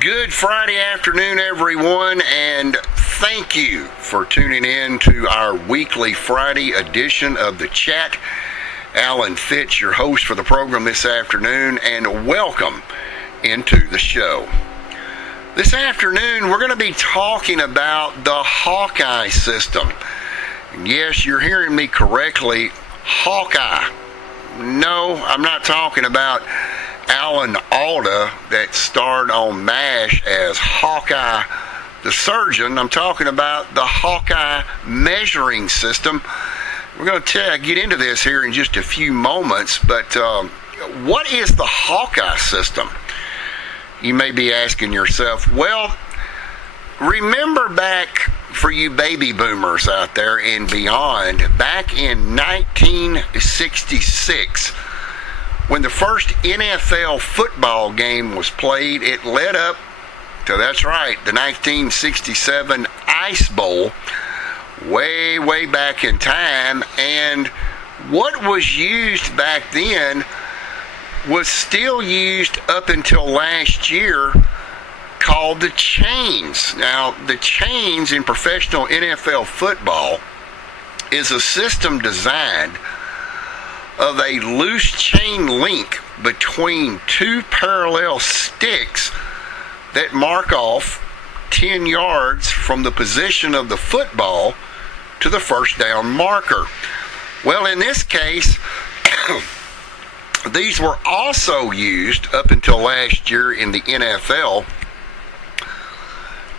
Good Friday afternoon, everyone, and thank you for tuning in to our weekly Friday edition of The Chat. Alan Fitz, your host for the program this afternoon, and welcome into the show. This afternoon, we're going to be talking about the Hawkeye system. And yes, you're hearing me correctly, Hawkeye. No, I'm not talking about Alan Alda that starred on MASH as Hawkeye the surgeon. I'm talking about the Hawkeye measuring system. We're going to get into this here in just a few moments, but what is the Hawkeye system? You may be asking yourself, well, remember back for you baby boomers out there and beyond, back in 1966, when the first NFL football game was played, it led up to, that's right, the 1967 Ice Bowl, way back in time. And what was used back then was still used up until last year, called the chains. Now, the chains in professional NFL football is a system designed of a loose chain link between two parallel sticks that mark off 10 yards from the position of the football to the first down marker. Well, in this case, these were also used up until last year in the NFL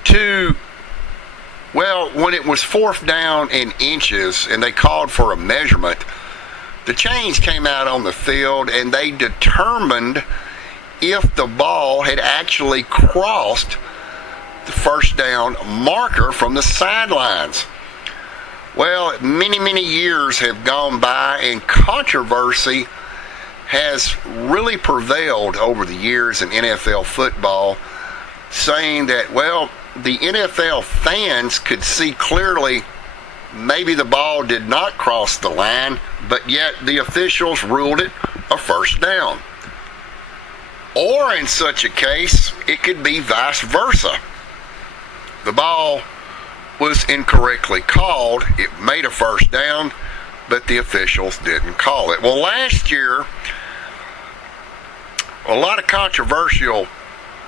to, well, when it was fourth down and inches and they called for a measurement, the chains came out on the field and they determined if the ball had actually crossed the first down marker from the sidelines. Well, many years have gone by and controversy has really prevailed over the years in NFL football, saying that, well, the NFL fans could see clearly maybe the ball did not cross the line, but yet the officials ruled it a first down. Or in such a case, it could be vice versa. The ball was incorrectly called, it made a first down, but the officials didn't call it. Well, last year, a lot of controversial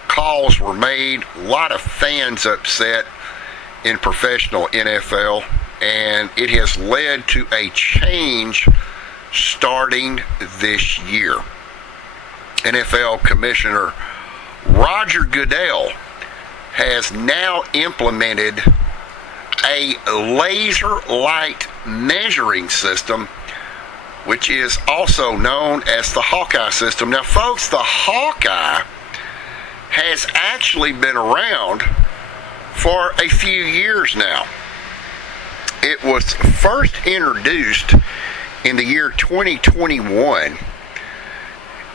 calls were made, a lot of fans upset in professional NFL, and it has led to a change starting this year. NFL Commissioner Roger Goodell has now implemented a laser light measuring system, which is also known as the Hawkeye system. Now, folks, the Hawkeye has actually been around for a few years now. It was first introduced in the year 2021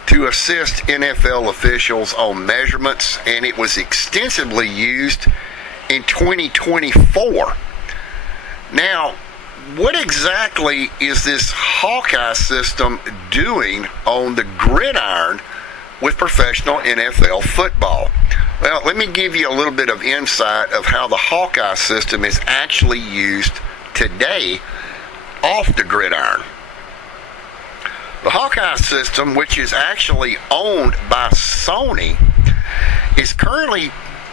to assist NFL officials on measurements, and it was extensively used in 2024. Now, what exactly is this Hawkeye system doing on the gridiron with professional NFL football? Well, let me give you a little bit of insight of how the Hawkeye system is actually used today off the gridiron. The Hawkeye system, which is actually owned by Sony, is currently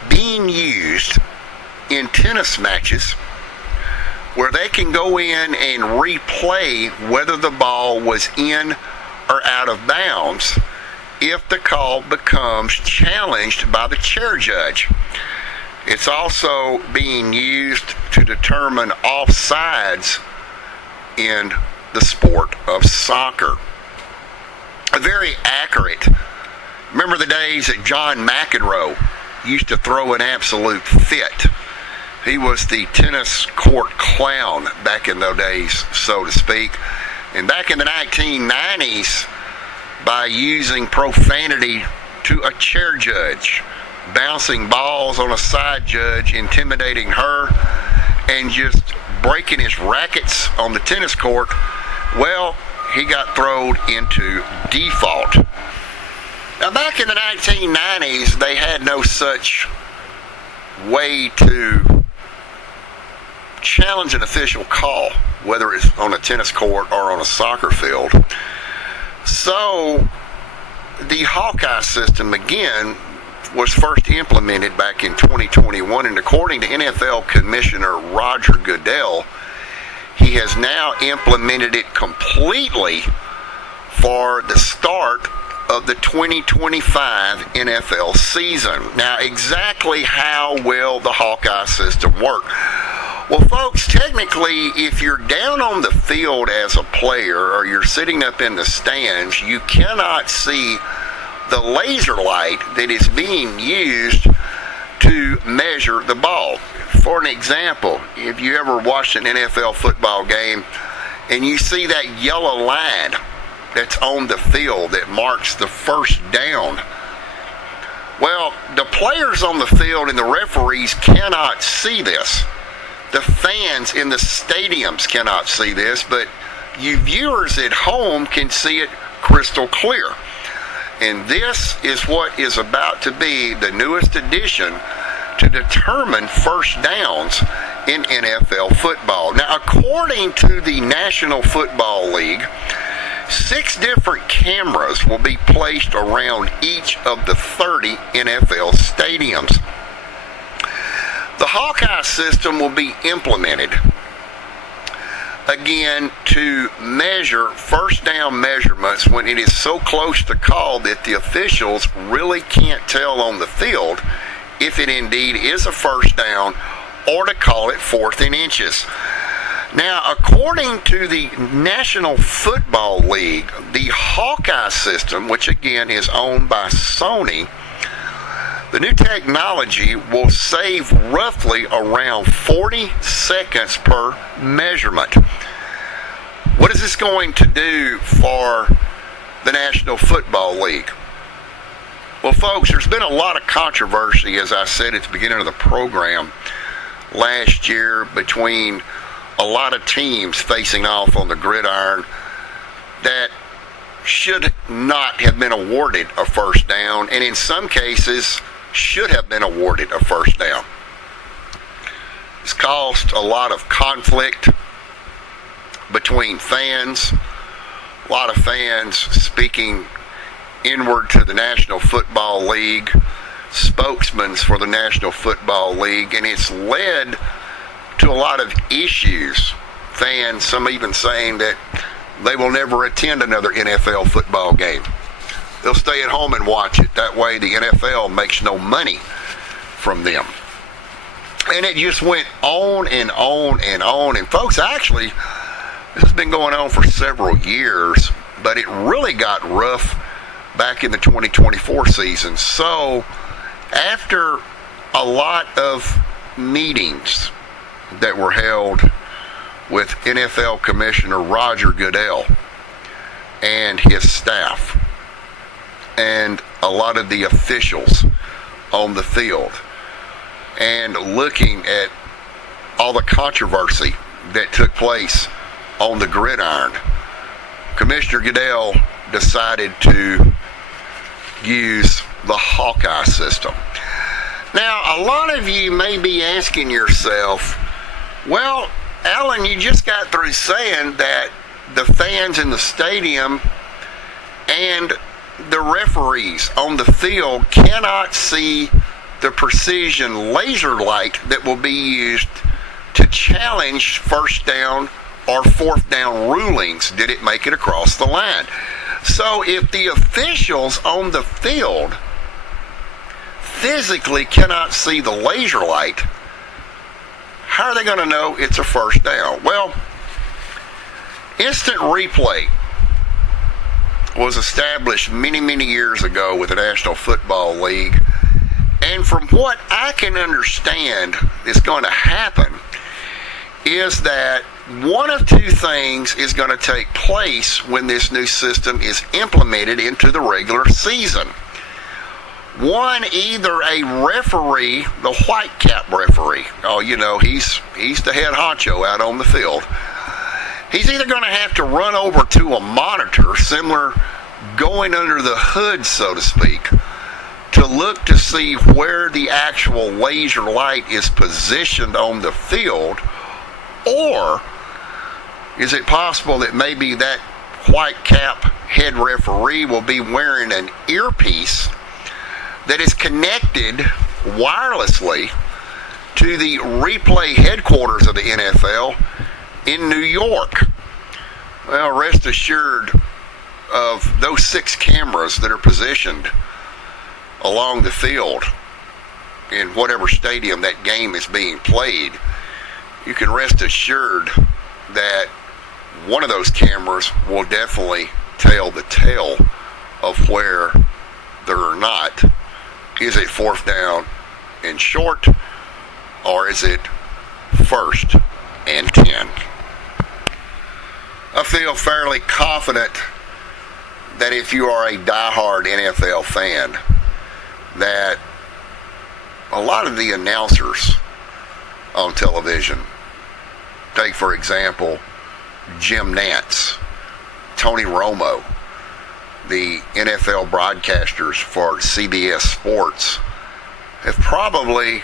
being used in tennis matches where they can go in and replay whether the ball was in or out of bounds if the call becomes challenged by the chair judge. It's also being used to determine offsides in the sport of soccer. Very accurate. Remember the days that John McEnroe used to throw an absolute fit? He was the tennis court clown back in those days, so to speak. And back in the 1990s, by using profanity to a chair judge, bouncing balls on a side judge, intimidating her, and just breaking his rackets on the tennis court, well, he got thrown into default. Now, back in the 1990s, they had no such way to challenge an official call, whether it's on a tennis court or on a soccer field. So, the Hawkeye system, again, was first implemented back in 2021, and according to NFL Commissioner Roger Goodell, he has now implemented it completely for the start of the 2025 NFL season. Now, exactly how will the Hawkeye system work? Well, folks, technically, if you're down on the field as a player or you're sitting up in the stands, you cannot see the laser light that is being used to measure the ball. For an example, if you ever watched an NFL football game and you see that yellow line that's on the field that marks the first down, well, the players on the field and the referees cannot see this. The fans in the stadiums cannot see this, but you viewers at home can see it crystal clear. And this is what is about to be the newest addition to determine first downs in NFL football. Now, according to the National Football League, 6 different cameras will be placed around each of the 30 NFL stadiums. The Hawkeye system will be implemented, again, to measure first down measurements when it is so close to call that the officials really can't tell on the field if it indeed is a first down or to call it 4th and inches. Now, according to the National Football League, the Hawkeye system, which again is owned by Sony, the new technology will save roughly around 40 seconds per measurement. What is this going to do for the National Football League? Well, folks, there's been a lot of controversy, as I said at the beginning of the program, last year between a lot of teams facing off on the gridiron that should not have been awarded a first down, and in some cases should have been awarded a first down. It's caused a lot of conflict between fans, a lot of fans speaking inward to the National Football League, spokesmen for the National Football League, and it's led to a lot of issues. Fans, some even saying that they will never attend another NFL football game. They'll stay at home and watch it. That way the NFL makes no money from them. And it just went on and on and on. And folks, actually, this has been going on for several years, but it really got rough back in the 2024 season. So after a lot of meetings that were held with NFL Commissioner Roger Goodell and his staff and a lot of the officials on the field, and looking at all the controversy that took place on the gridiron, Commissioner Goodell decided to use the Hawkeye system. Now, a lot of you may be asking yourself, well, Alan, you just got through saying that the fans in the stadium and the referees on the field cannot see the precision laser light that will be used to challenge first down or 4th down rulings. Did it make it across the line? So if the officials on the field physically cannot see the laser light, how are they going to know it's a first down? Well, instant replay was established many, many years ago with the National Football League. And from what I can understand is going to happen is that one of two things is going to take place when this new system is implemented into the regular season. One, either a referee, the white cap referee, he's the head honcho out on the field. He's either going to have to run over to a monitor similar going under the hood, so to speak, to look to see where the actual laser light is positioned on the field? Or is it possible that maybe that white cap head referee will be wearing an earpiece that is connected wirelessly to the replay headquarters of the NFL in New York? Well, rest assured of those 6 cameras that are positioned along the field in whatever stadium that game is being played, you can rest assured that one of those cameras will definitely tell the tale of where or not is it 4th down and short, or is it 1st and 10. I feel fairly confident that if you are a diehard NFL fan, that a lot of the announcers on television, take for example Jim Nantz, Tony Romo, the NFL broadcasters for CBS Sports, have probably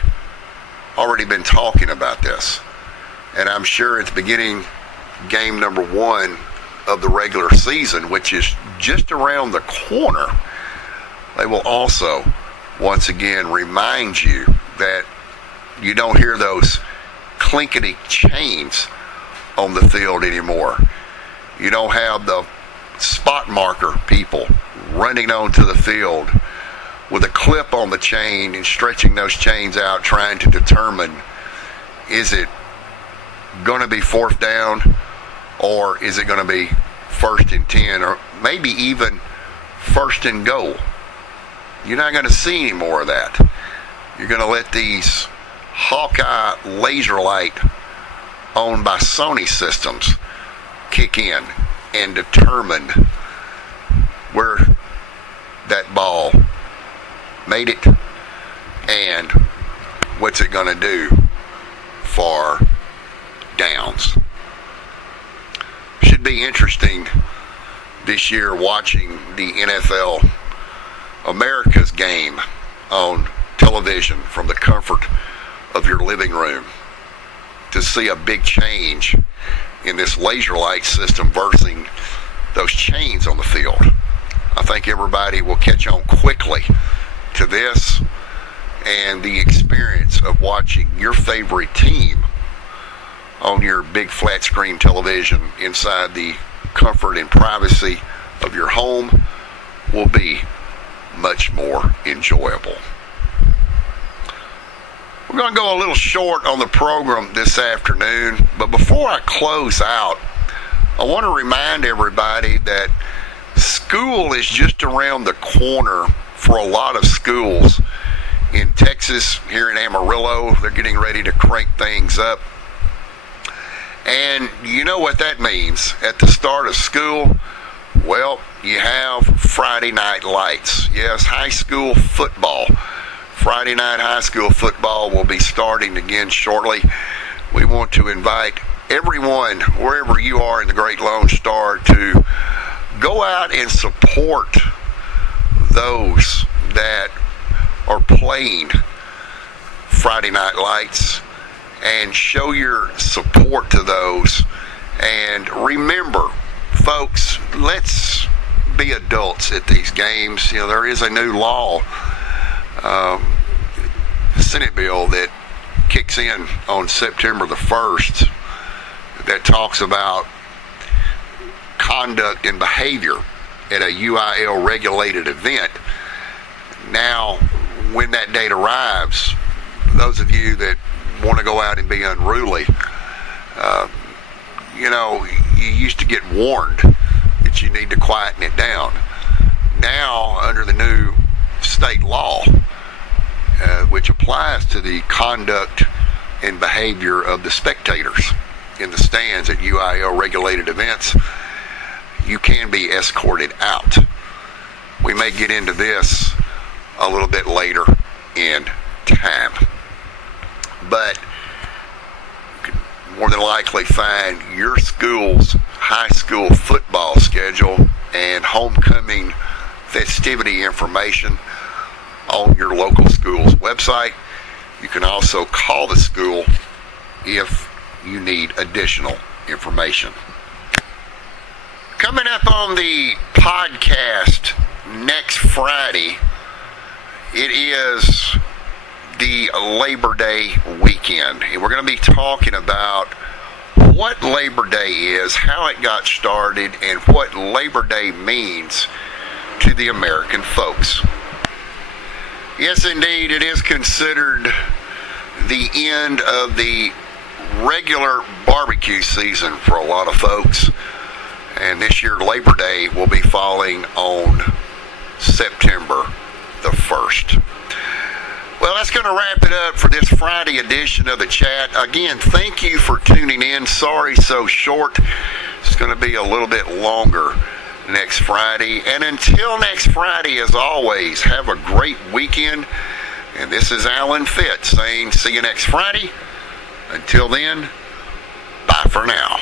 already been talking about this. And I'm sure it's beginning game number 1 of the regular season, which is just around the corner. They will also once again remind you that you don't hear those clinkety chains on the field anymore. You don't have the spot marker people running onto the field with a clip on the chain and stretching those chains out, trying to determine, is it going to be 4th down, or is it going to be 1st and 10, or maybe even 1st and goal? You're not going to see any more of that. You're going to let these Hawkeye laser light owned by Sony systems kick in and determine where that ball made it and what's it going to do for downs. Should be interesting this year watching the NFL America's game on television from the comfort of your living room, to see a big change in this laser light system versus those chains on the field. I think everybody will catch on quickly to this and the experience of watching your favorite team on your big flat screen television inside the comfort and privacy of your home will be much more enjoyable. We're going to go a little short on the program this afternoon, but before I close out, I want to remind everybody that school is just around the corner for a lot of schools. In Texas, here in Amarillo, they're getting ready to crank things up. And you know what that means. At the start of school, well, you have Friday night lights. Yes, high school football. Friday night high school football will be starting again shortly. We want to invite everyone, wherever you are in the Great Lone Star, to go out and support those that are playing Friday Night Lights and show your support to those. And remember, folks, let's be adults at these games. You know, there is a new law, Senate bill that kicks in on September the 1st that talks about conduct and behavior at a UIL regulated event. Now, when that date arrives, those of you that want to go out and be unruly, you used to get warned that you need to quieten it down. Now, under the new state law, which applies to the conduct and behavior of the spectators in the stands at UIL regulated events, you can be escorted out. We may get into this a little bit later in time, but you can more than likely find your school's high school football schedule and homecoming festivity information on your local school's website. You can also call the school if you need additional information. Coming up on the podcast next Friday, it is the Labor Day weekend, and we're going to be talking about what Labor Day is, how it got started, and what Labor Day means to the American folks. Yes, indeed, it is considered the end of the regular barbecue season for a lot of folks, and this year Labor Day will be falling on September the 1st. Well, that's going to wrap it up for this Friday edition of the chat. Again, thank you for tuning in. Sorry so short. It's going to be a little bit longer next Friday. And until next Friday, as always, have a great weekend. And this is Alan Fitz saying see you next Friday. Until then, bye for now.